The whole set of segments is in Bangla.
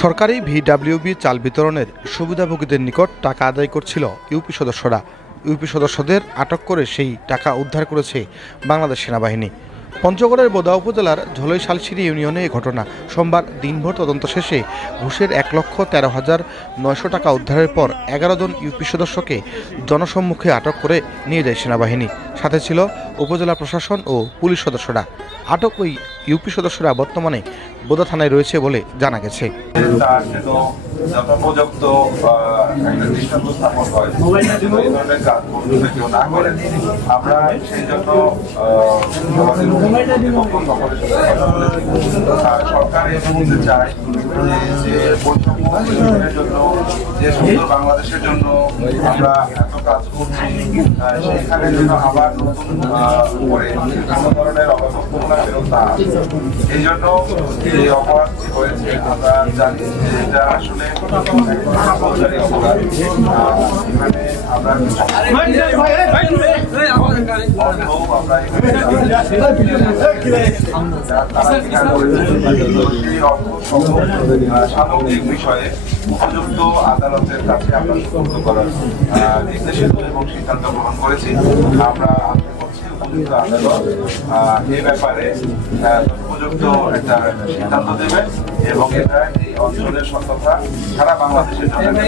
সরকারি ভিডব্লিউবি চাল বিতরণের সুবিধাভোগীদের নিকট টাকা আদায় করছিল ইউপি সদস্যরা। ইউপি সদস্যদের আটক করে সেই টাকা উদ্ধার করেছে বাংলাদেশ সেনাবাহিনী। পঞ্চগড়ের বোদা উপজেলার ঝলই শালশিরি ইউনিয়নে এ ঘটনা। সোমবার দিনভর তদন্ত শেষে ঘুষের 1,13,900 টাকা উদ্ধারের পর 11 জন ইউপি সদস্যকে জনসম্মুখে আটক করে নিয়ে যায় সেনাবাহিনী। সাথে ছিল উপজেলা প্রশাসন ও পুলিশ সদস্যরা। আটক ওই ইউপি সদস্যরা বর্তমানে বোদা থানায় রয়েছে বলে জানা গেছে। বাংলাদেশের জন্য আমরা এত কাজ করছি, সেখানে জন্য আবার নতুন করে কোনো ধরনের অবস্থা ফেরত না আসে। এই জন্য যে অপরাধটি হয়েছে আমরা জানি যে এটা আসলে অপরাধ। এখানে আমরা সামগ্রিক বিষয়ে উপযুক্ত আদালতের কাছে আমরা সুপর্দ করার নির্দেশ এবং সিদ্ধান্ত গ্রহণ করেছি। আমরা আশা করছি উপযুক্ত আদালত এই ব্যাপারে উপযুক্ত একটা সিদ্ধান্ত দেবে এবং এটা এই অঞ্চলের সততা সারা বাংলাদেশের জন্য।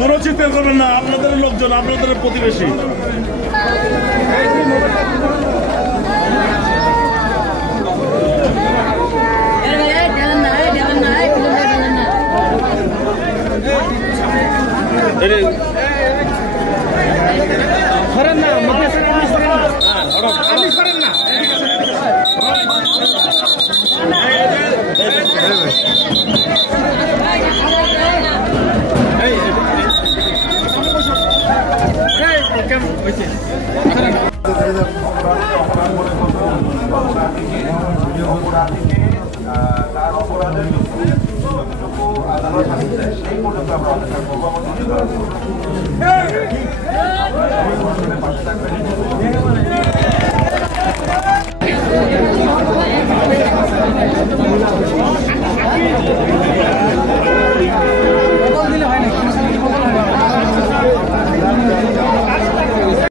কোনো চিন্তা করবেন না, আপনাদের লোকজন, আপনাদের প্রতিবেশী। তার অপরাধের যতটুকু আদালত সেই পর্যন্ত আমরা অপেক্ষা করবো। আমার